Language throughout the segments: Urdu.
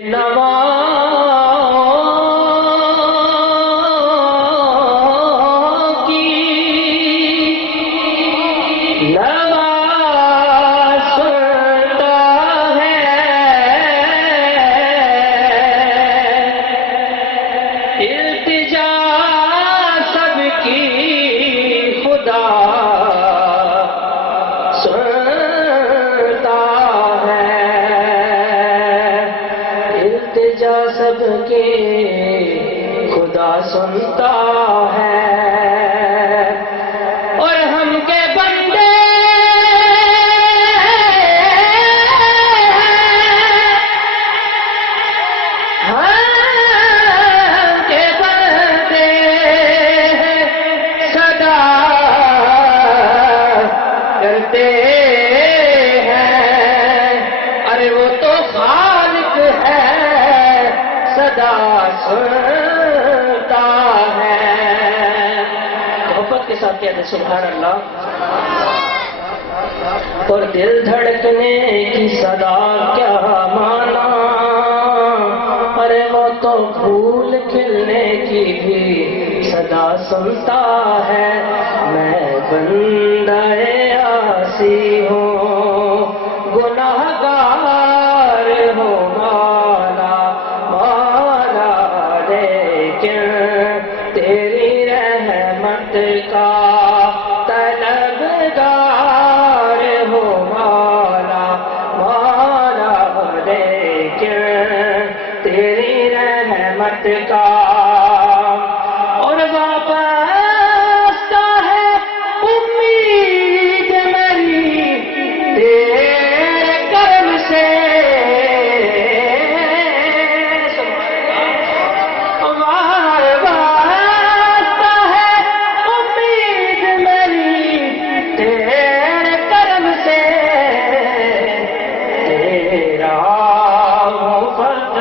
نوا کی نوا سنتا ہے التجا سب کی خدا سنتا ہے التجا سب کی خدا سنتا ہے اور ہم کے بندے کرتے ہیں ارے وہ تو خالق ہے صدا سنتا ہے محبت کے ساتھ کہتے سبحان اللہ اور دل دھڑکنے کی صدا کیا مانا ارے وہ تو پھول کھلنے کی بھی صدا سنتا ہے میں بندہ آسی ہوں گناہگار ہوں مالا مالا لیکن تیری رحمت کا طلبگار ہوں مالا مالا لیکن تیری رحمت کا اور وابستہ ہے امید میری تیرے کرم سے وابستہ ہے امید میری تیرے کرم سے تیرا مفت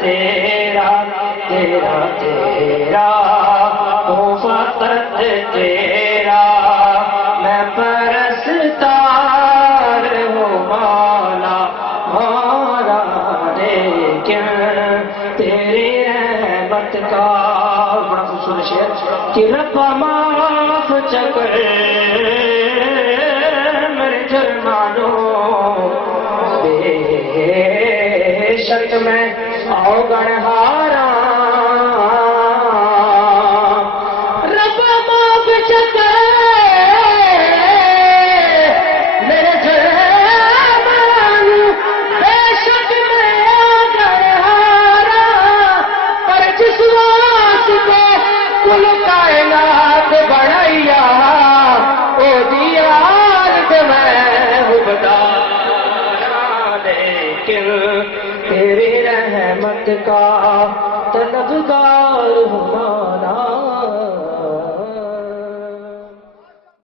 تیرا تیرا تیرا مفت تیرا میں پرستار ہوں مالا مالا لیکن تیری رحمت کا بڑا خوبصورت شعر کہ رب معاف چکر میرے جرمانوں بے شک میں اوگن ہارا رب معاف چکر میرے جرمانوں بے شک میں اوگن ہارا پر جس واسطے کل کائنات بڑھائیا او دیار میں حبدار لیکن تیری رحمت کا طلبگار ہوں